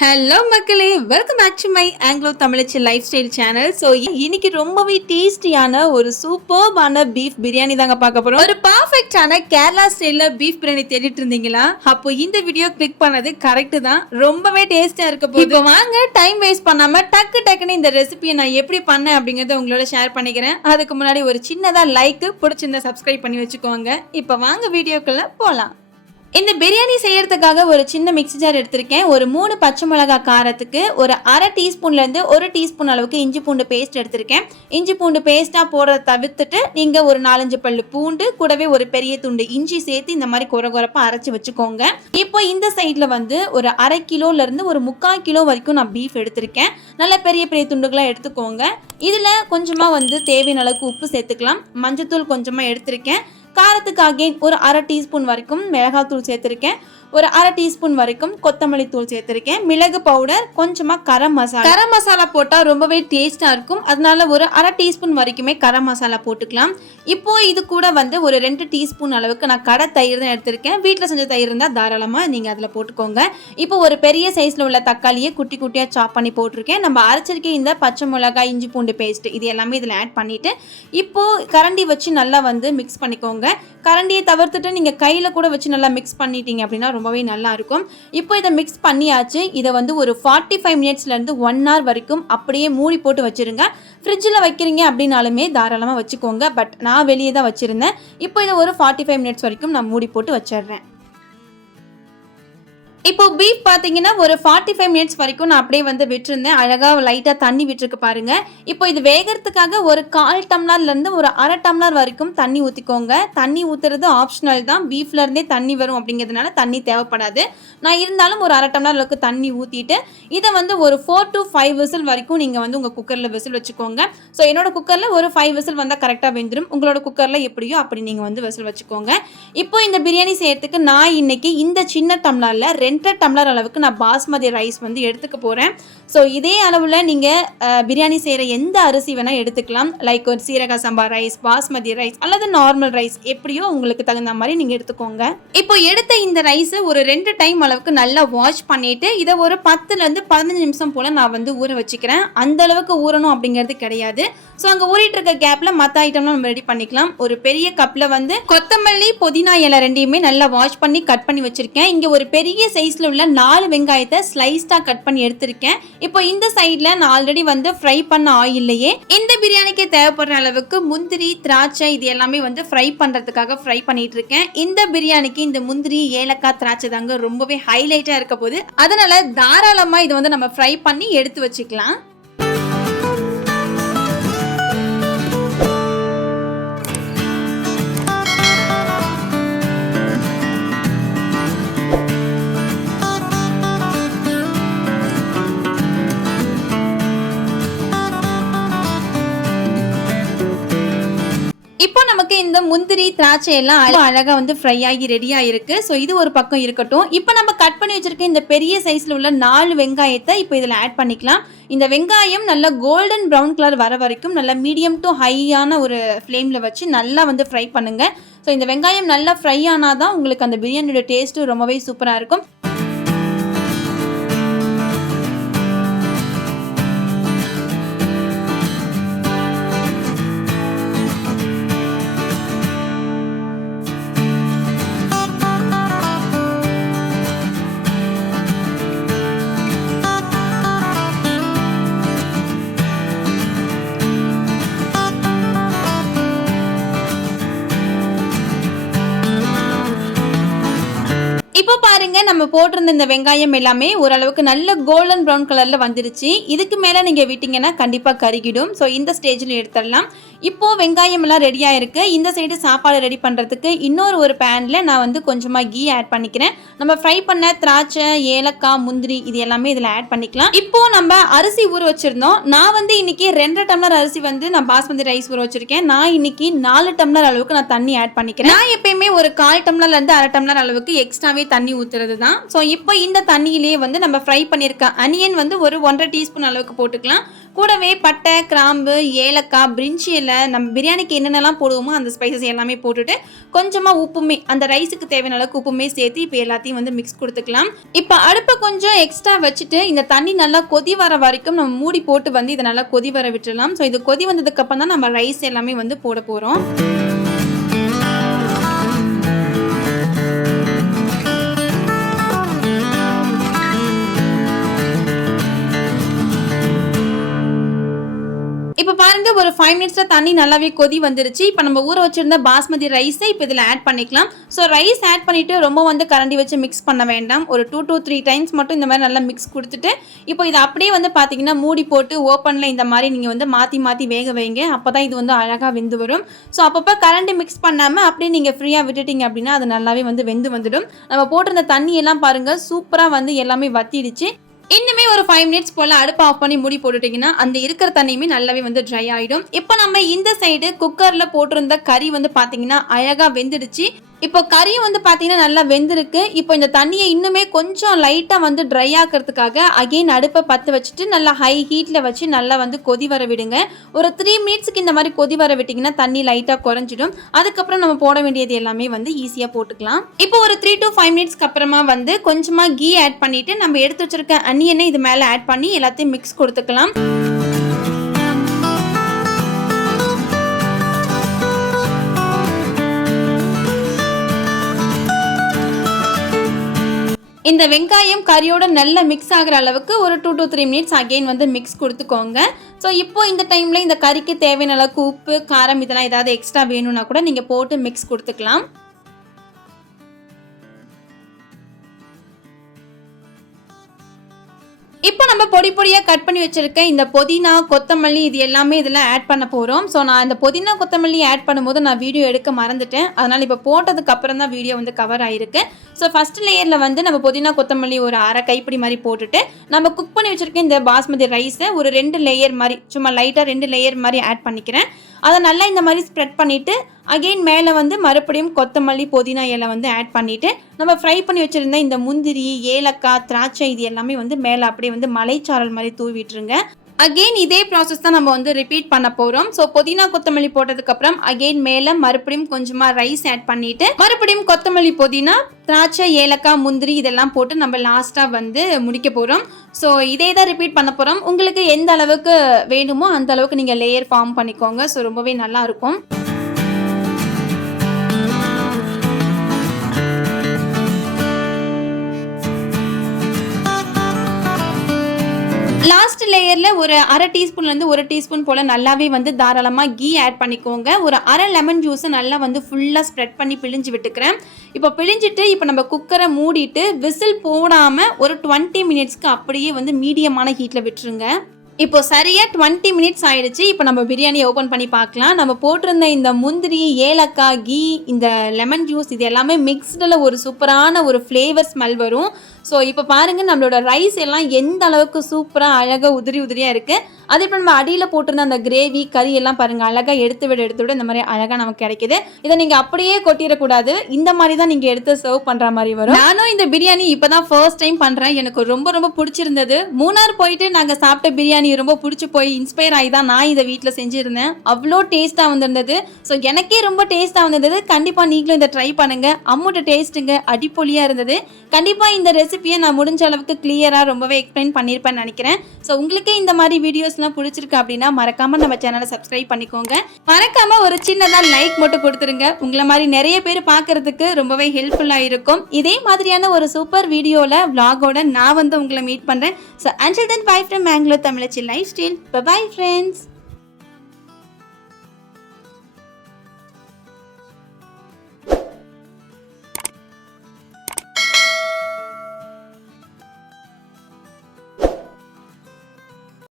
Hello மக்களே, welcome back to my Anglo Tamizhachi lifestyle channel. So இன்னைக்கு ரொம்பவே டேஸ்டியான ஒரு சூப்பர்பான பீஃப் பிரியாணி தாங்க பார்க்க போகிறோம். ஒரு பர்ஃபெக்டான கேரளா ஸ்டைலில் பீஃப் பிரியாணி தேடிட்டு இருந்தீங்களா? அப்போ இந்த வீடியோ கிளிக் பண்ணது கரெக்டு தான். ரொம்பவே டேஸ்டாக இருக்க போகுது. இப்போ வாங்க டைம் வேஸ்ட் பண்ணாமல் டக்குன்னு இந்த ரெசிபியை நான் எப்படி பண்ணேன் அப்படிங்கிறத உங்களோட ஷேர் பண்ணிக்கிறேன். அதுக்கு முன்னாடி ஒரு சின்னதாக லைக் பிடிச்சிருந்தா சப்ஸ்கிரைப் பண்ணி வச்சுக்கோங்க. இப்போ வாங்க வீடியோக்குள்ளே போகலாம். இந்த பிரியாணி செய்யறதுக்காக ஒரு சின்ன மிக்ஸி ஜார் எடுத்திருக்கேன். ஒரு 3 பச்சை மிளகாய் காரத்துக்கு ஒரு அரை டீஸ்பூன்லேருந்து 1 டீஸ்பூன் அளவுக்கு இஞ்சி பூண்டு பேஸ்ட் எடுத்திருக்கேன். இஞ்சி பூண்டு பேஸ்ட்டாக போடுறத தவிர்த்துட்டு நீங்கள் ஒரு 4-5 பல்லு பூண்டு கூடவே ஒரு பெரிய துண்டு இஞ்சி சேர்த்து இந்த மாதிரி குறப்பாக அரைச்சி வச்சுக்கோங்க. இப்போ இந்த சைடில் ஒரு அரை கிலோலேருந்து ஒரு 3/4 கிலோ வரைக்கும் நான் பீஃப் எடுத்திருக்கேன். நல்ல பெரிய துண்டுகளாக எடுத்துக்கோங்க. இதில் கொஞ்சமாக தேவையான அளவுக்கு உப்பு சேர்த்துக்கலாம். மஞ்சத்தூள் கொஞ்சமாக எடுத்திருக்கேன். காரத்துக்கு அகைன் ஒரு அரை டீஸ்பூன் வரைக்கும் மிளகாத்தூள் சேர்த்துருக்கேன். ஒரு அரை டீஸ்பூன் வரைக்கும் கொத்தமல்லி தூள் சேர்த்துருக்கேன். மிளகு பவுடர், கொஞ்சமாக கரம் மசாலா போட்டால் ரொம்பவே டேஸ்டாக இருக்கும். அதனால ஒரு அரை டீஸ்பூன் வரைக்குமே கரம் மசாலா போட்டுக்கலாம். இப்போ இது கூட ஒரு 2 டீஸ்பூன் அளவுக்கு நான் கடை தயிர் தான் எடுத்திருக்கேன். வீட்டில் செஞ்ச தயிர் இருந்தால் தாராளமாக நீங்கள் அதில் போட்டுக்கோங்க. இப்போ ஒரு பெரிய சைஸில் உள்ள தக்காளியை குட்டி குட்டியாக சாப் பண்ணி போட்டிருக்கேன். நம்ம அரைச்சிருக்க இந்த பச்சை மிளகாய் இஞ்சி பூண்டு பேஸ்ட் இது எல்லாமே இதில் ஆட் பண்ணிவிட்டு இப்போது கரண்டி வச்சு நல்லா மிக்ஸ் பண்ணிக்கோங்க. கரண்டியை தவிர்த்துட்டு நீங்கள் கையில் கூட வச்சு நல்லா மிக்ஸ் பண்ணிட்டீங்க அப்படின்னா ரொம்பவே நல்லா இருக்கும். இப்போ இதை மிக்ஸ் பண்ணியாச்சு. இதை ஒரு 45 மினிட்ஸ்லேருந்து 1 hour வரைக்கும் அப்படியே மூடி போட்டு வச்சுருங்க. ஃப்ரிட்ஜில் வைக்கிறீங்க அப்படின்னாலுமே தாராளமாக வச்சுக்கோங்க. பட் நான் வெளியே தான் வச்சுருந்தேன். இப்போ இதை ஒரு 45 மினிட்ஸ் வரைக்கும் நான் மூடி போட்டு வச்சிடுறேன். இப்போ பீஃப் பார்த்தீங்கன்னா ஒரு 45 மினிட்ஸ் வரைக்கும் நான் அப்படியே விட்டுருந்தேன். அழகாக லைட்டாக தண்ணி விட்டுருக்கு பாருங்க. இப்போ இது வேகிறதுக்காக ஒரு 1/4 டம்ளர்லேருந்து ஒரு அரை டம்ளர் வரைக்கும் தண்ணி ஊற்றிக்கோங்க. தண்ணி ஊற்றுறது ஆப்ஷனல் தான். பீஃப்லேருந்தே தண்ணி வரும் அப்படிங்கிறதுனால தண்ணி தேவைப்படாது. நான் இருந்தாலும் ஒரு அரை டம்ளர் அளவுக்கு தண்ணி ஊற்றிட்டு இதை ஒரு 4 to 5 விசில் வரைக்கும் நீங்கள் உங்கள் குக்கரில் விசில் வச்சுக்கோங்க. ஸோ என்னோட குக்கரில் ஒரு 5 விசில் வந்தால் கரெக்டாக வெந்துடும். உங்களோட குக்கரில் எப்படியோ அப்படி நீங்கள் விசில் வச்சுக்கோங்க. இப்போ இந்த பிரியாணி செய்யறதுக்கு நான் இன்னைக்கு இந்த சின்ன டம்ளரில் 2 டம்ளர் அளவுக்கு நான் பாஸ்மதி ரைஸ் எடுத்துக்க போகிறேன். ஸோ இதே அளவில் நீங்கள் பிரியாணி செய்கிற எந்த அரிசி வேணால் எடுத்துக்கலாம். லைக் ஒரு சீரக சம்பா ரைஸ், பாஸ்மதி ரைஸ் அல்லது நார்மல் ரைஸ், எப்படியோ உங்களுக்கு தகுந்த மாதிரி நீங்கள் எடுத்துக்கோங்க. இப்போ எடுத்த இந்த ரைஸை ஒரு 2 டைம் அளவுக்கு நல்லா வாஷ் பண்ணிவிட்டு இதை ஒரு 10லேருந்து 15 நிமிஷம் போல் நான் ஊற வச்சுக்கிறேன். அந்த அளவுக்கு ஊறணும் அப்படிங்கிறது கிடையாது. ஸோ அங்கே ஊறிட்டு இருக்க கேப்பில் மற்ற ஐட்டம்லாம் நம்ம ரெடி பண்ணிக்கலாம். ஒரு பெரிய கப்பில் கொத்தமல்லி, புதினா இலை ரெண்டையுமே நல்லா வாஷ் பண்ணி கட் பண்ணி வச்சுருக்கேன். இங்கே ஒரு பெரிய சைஸில் உள்ள 4 வெங்காயத்தை ஸ்லைஸ்டாக கட் பண்ணி எடுத்திருக்கேன். இப்போ இந்த சைடில் நான் ஆல்ரெடி ஃப்ரை பண்ண ஆயில்லையே இந்த பிரியாணிக்கு தேவைப்படுற அளவுக்கு முந்திரி, திராட்சை இது எல்லாமே ஃப்ரை பண்ணுறதுக்காக ஃப்ரை பண்ணிட்டு இருக்கேன். இந்த பிரியாணிக்கு இந்த முந்திரி, ஏலக்காய், திராட்சை தாங்க ரொம்பவே ஹைலைட்டாக இருக்க போகுது. அதனால தாராளமாக இதை நம்ம ஃப்ரை பண்ணி எடுத்து வச்சுக்கலாம். இப்போ நமக்கு இந்த முந்திரி, திராட்சை எல்லாம் அழகா ஃப்ரை ஆகி ரெடியா இருக்கு. ஸோ இது ஒரு பக்கம் இருக்கட்டும். இப்போ நம்ம கட் பண்ணி வச்சிருக்க இந்த பெரிய சைஸ்ல உள்ள 4 வெங்காயத்தை இப்போ இதில் ஆட் பண்ணிக்கலாம். இந்த வெங்காயம் நல்லா கோல்டன் ப்ரௌன் கலர் வர வரைக்கும் நல்லா மீடியம் டு ஹையான ஒரு ஃப்ளேமில் வச்சு நல்லா ஃப்ரை பண்ணுங்க. ஸோ இந்த வெங்காயம் நல்லா ஃப்ரை ஆனாதான் உங்களுக்கு அந்த பிரியாணியோட டேஸ்ட்டு ரொம்பவே சூப்பராக இருக்கும். இப்போ பாருங்க, நம்ம போட்டிருந்த இந்த வெங்காயம் எல்லாமே ஓரளவுக்கு நல்ல கோல்டன் ப்ரௌன் கலர்ல வந்துருச்சு. இதுக்கு மேல நீங்க விட்டீங்கன்னா கண்டிப்பா கருகிடும். ஸோ இந்த ஸ்டேஜில் எடுத்துடலாம். இப்போ வெங்காயம் எல்லாம் ரெடியா இருக்கு. இந்த சைடு சாப்பாடு ரெடி பண்றதுக்கு இன்னொரு ஒரு பேன்ல நான் கொஞ்சமா கீ ஆட் பண்ணிக்கிறேன். நம்ம ஃப்ரை பண்ண திராட்சை, ஏலக்காய், முந்திரி இது எல்லாமே இதுல ஆட் பண்ணிக்கலாம். இப்போ நம்ம அரிசி ஊற வச்சிருந்தோம். நான் இன்னைக்கு 2 டம்ளர் அரிசி நான் பாஸ்மதி ரைஸ் ஊற வச்சிருக்கேன். நான் இன்னைக்கு 4 டம்ளர் அளவுக்கு நான் தண்ணி ஆட் பண்ணிக்கிறேன். நான் எப்பயுமே ஒரு 1/4 டம்ளர்ல இருந்து அரை டம்ளர் அளவுக்கு எக்ஸ்ட்ராவே தண்ணி ஊத்துறது தான். ஸோ இப்போ இந்த தண்ணியிலேயே வந்து நம்ம ஃப்ரை பண்ணியிருக்க அனியன் வந்து ஒரு 1.5 டீஸ்பூன் அளவுக்கு போட்டுக்கலாம். கூடவே பட்டை, கிராம்பு, ஏலக்காய், பிரிஞ்சி இலை, நம்ம பிரியாணிக்கு என்னென்னலாம் போடுவோமோ அந்த ஸ்பைசஸ் எல்லாமே போட்டுட்டு கொஞ்சமாக உப்புமே அந்த ரைஸுக்கு தேவையான அளவுக்கு உப்புமே சேர்த்து இப்போ எல்லாத்தையும் வந்து மிக்ஸ் கொடுத்துக்கலாம். இப்போ அடுப்பை கொஞ்சம் எக்ஸ்ட்ரா வச்சுட்டு இந்த தண்ணி நல்லா கொதி வர வரைக்கும் நம்ம மூடி போட்டு வந்து இதை நல்லா கொதி வர விட்டுடலாம். ஸோ இது கொதி வந்ததுக்கப்புறம் தான் நம்ம ரைஸ் எல்லாமே வந்து போட போகிறோம். இப்போ பாருங்க ஒரு 5 மினிட்ஸ்ல தண்ணி நல்லாவே கொதி வந்துருச்சு. இப்போ நம்ம ஊற வச்சிருந்த பாஸ்மதி ரைஸை இப்போ இதில் ஆட் பண்ணிக்கலாம். ஸோ ரைஸ் ஆட் பண்ணிட்டு ரொம்ப வந்து கரண்டி வச்சு மிக்ஸ் பண்ண வேண்டாம். ஒரு 2 to 3 டைம்ஸ் மட்டும் இந்த மாதிரி நல்லா மிக்ஸ் கொடுத்துட்டு இப்போ இதை அப்படியே வந்து பார்த்தீங்கன்னா மூடி போட்டு ஓப்பனில் இந்த மாதிரி நீங்கள் வந்து மாற்றி மாற்றி வேக வைங்க. அப்போ தான் இது வந்து அழகாக வெந்து வரும். ஸோ அப்பப்போ கரண்டி மிக்ஸ் பண்ணாமல் அப்படியே நீங்கள் ஃப்ரீயாக விட்டுட்டீங்க அப்படின்னா அது நல்லாவே வந்து வெந்து வந்துடும். நம்ம போட்டிருந்த தண்ணியெல்லாம் பாருங்கள் சூப்பராக வந்து எல்லாமே வத்திடுச்சு. இன்னுமே ஒரு 5 மினிட்ஸ் போல அடுப்பு ஆஃப் பண்ணி மூடி போட்டுட்டீங்கன்னா அந்த இருக்கிற தண்ணியுமே நல்லாவே வந்து ட்ரை ஆகிடும். இப்போ நம்ம இந்த சைடு குக்கரில் போட்டிருந்த கறி வந்து பார்த்தீங்கன்னா அழகாக வெந்துடுச்சு. இப்போ கறியும் வந்து பார்த்தீங்கன்னா நல்லா வெந்திருக்கு. இப்போ இந்த தண்ணியை இன்னுமே கொஞ்சம் லைட்டாக வந்து ட்ரை ஆக்கிறதுக்காக அகெயின் அடுப்பை பற்ற வச்சுட்டு நல்லா ஹை ஹீட்டில் வச்சு நல்லா வந்து கொதி வர விடுங்க. ஒரு 3 மினிட்ஸுக்கு இந்த மாதிரி கொதி வர விட்டிங்கன்னா தண்ணி லைட்டாக குறைஞ்சிடும். அதுக்கப்புறம் நம்ம போட வேண்டியது எல்லாமே வந்து ஈஸியாக போட்டுக்கலாம். இப்போ ஒரு 3 to 5 மினிட்ஸ்க்கு அப்புறமா வந்து கொஞ்சமாக கீ ஆட் பண்ணிவிட்டு நம்ம எடுத்து வச்சிருக்க அனியனை இது மேலே ஆட் பண்ணி எல்லாத்தையும் மிக்ஸ் கொடுத்துக்கலாம். இந்த வெங்காயம் கறியோட நல்லா மிக்ஸ் ஆகிற அளவுக்கு ஒரு 2 to 3 மினிட்ஸ் அகெயின் வந்து மிக்ஸ் கொடுத்துக்கோங்க. ஸோ இப்போ இந்த டைமில் இந்த கறிக்கு தேவையான அளவுக்கு உப்பு, காரம் இதெல்லாம் ஏதாவது எக்ஸ்ட்ரா வேணும்னா கூட நீங்கள் போட்டு மிக்ஸ் கொடுத்துக்கலாம். இப்போ நம்ம பொடி பொடியாக கட் பண்ணி வச்சிருக்க இந்த புதினா, கொத்தமல்லி இது எல்லாமே இதில் ஆட் பண்ண போகிறோம். ஸோ நான் இந்த புதினா, கொத்தமல்லி ஆட் பண்ணும்போது நான் வீடியோ எடுக்க மறந்துட்டேன். அதனால் இப்போ போட்டதுக்கு அப்புறம் தான் வீடியோ வந்து கவர் ஆகிருக்கு. ஸோ ஃபஸ்ட் லேயரில் வந்து நம்ம புதினா, கொத்தமல்லி ஒரு அரை கைப்பிடி மாதிரி போட்டுட்டு நம்ம குக் பண்ணி வச்சுருக்க இந்த பாஸ்மதி ரைஸை ஒரு 2 லேயர் மாதிரி சும்மா லைட்டாக 2 லேயர் மாதிரி ஆட் பண்ணிக்கிறேன். அதை நல்லா இந்த மாதிரி ஸ்ப்ரெட் பண்ணிவிட்டு அகெயின் மேலே வந்து மறுபடியும் கொத்தமல்லி, புதினா இலை வந்து ஆட் பண்ணிவிட்டு நம்ம ஃப்ரை பண்ணி வச்சுருந்த இந்த முந்திரி, ஏலக்காய், திராட்சை இது எல்லாமே வந்து மேலே அப்படியே வந்து மலைச்சாரல் மாதிரி தூவிட்டுருங்க. அகெயின் இதே ப்ராசஸ் தான் நம்ம வந்து ரிப்பீட் பண்ண போகிறோம். ஸோ புதினா, கொத்தமல்லி போட்டதுக்கப்புறம் அகெயின் மேலே மறுபடியும் கொஞ்சமாக ரைஸ் ஆட் பண்ணிவிட்டு மறுபடியும் கொத்தமல்லி, புதினா, திராட்சை, ஏலக்காய், முந்திரி இதெல்லாம் போட்டு நம்ம லாஸ்ட்டாக வந்து முடிக்க போகிறோம். ஸோ இதே தான் ரிப்பீட் பண்ண போகிறோம். உங்களுக்கு எந்த அளவுக்கு வேணுமோ அந்த அளவுக்கு நீங்கள் லேயர் ஃபார்ம் பண்ணிக்கோங்க. ஸோ ரொம்பவே நல்லாயிருக்கும். லாஸ்ட் லேயரில் ஒரு அரை டீஸ்பூன்லேருந்து 1 டீஸ்பூன் போல் நல்லாவே வந்து தாராளமாக கீ ஆட் பண்ணிக்கோங்க. ஒரு அரை லெமன் ஜூஸை நல்லா வந்து ஃபுல்லாக ஸ்ப்ரெட் பண்ணி பிழிஞ்சு விட்டுக்கிறேன். இப்போ பிழிஞ்சிட்டு இப்போ நம்ம குக்கரை மூடிட்டு விசில் போடாமல் ஒரு 20 மினிட்ஸ்க்கு அப்படியே வந்து மீடியமான ஹீட்டில் விட்டுருங்க. இப்போ சரியாக 20 மினிட்ஸ் ஆயிடுச்சு. இப்போ நம்ம பிரியாணி ஓப்பன் பண்ணி பார்க்கலாம். நம்ம போட்டிருந்த இந்த முந்திரி, ஏலக்காய், கீ, இந்த லெமன் ஜூஸ் இது எல்லாமே மிக்ஸ்டில் ஒரு சூப்பரான ஒரு ஃப்ளேவர் ஸ்மெல் வரும். ஸோ இப்போ பாருங்கள் நம்மளோட ரைஸ் எல்லாம் எந்த அளவுக்கு சூப்பராக அழகாக உதிரி உதிரியாக இருக்குது. அதே இப்போ நம்ம அடியில் போட்டிருந்த அந்த கிரேவி, கறி எல்லாம் பாருங்கள் அழகாக எடுத்து விட இந்த மாதிரி அழகாக நமக்கு கிடைக்குது. இதை நீங்கள் அப்படியே கொட்டிடக்கூடாது. இந்த மாதிரி தான் நீங்கள் எடுத்து சர்வ் பண்ணுற மாதிரி வரும். நானும் இந்த பிரியாணி இப்போ தான் ஃபர்ஸ்ட் டைம் பண்ணுறேன். எனக்கு ரொம்ப ரொம்ப பிடிச்சிருந்தது. மூணார் போயிட்டு நாங்கள் சாப்பிட்ட பிரியாணி ரொம்ப பிடிச்சி போய் இன்ஸ்பயர் ஆகி தான் நான் இதை வீட்டில் செஞ்சுருந்தேன். அவ்வளோ டேஸ்ட்டாக வந்திருந்தது. ஸோ எனக்கே ரொம்ப டேஸ்ட்டாக வந்திருந்தது. கண்டிப்பாக நீங்களும் இதை ட்ரை பண்ணுங்கள். அம்மோட டேஸ்ட்டுங்க அடிப்பொலியாக இருந்தது. கண்டிப்பாக இந்த ரெசிபியை நான் முடிஞ்ச அளவுக்கு கிளியராக ரொம்பவே எக்ஸ்பிளைன் பண்ணியிருப்பேன்னு நினைக்கிறேன். ஸோ உங்களுக்கே இந்த மாதிரி வீடியோஸ்லாம் பிடிச்சிருக்கு அப்படின்னா மறக்காமல் நம்ம சேனலை சப்ஸ்கிரைப் பண்ணிக்கோங்க. மறக்காமல் ஒரு சின்னதாக லைக் மட்டும் கொடுத்துருங்க. உங்களை மாதிரி நிறைய பேர் பார்க்கறதுக்கு ரொம்பவே ஹெல்ப்ஃபுல்லாக இருக்கும். இதே மாதிரியான ஒரு சூப்பர் வீடியோவில் vlog-ஓட நான் வந்து உங்களை மீட் பண்ணுறேன். So until then bye from Mangalore Tamil Lifestyle. Bye bye friends.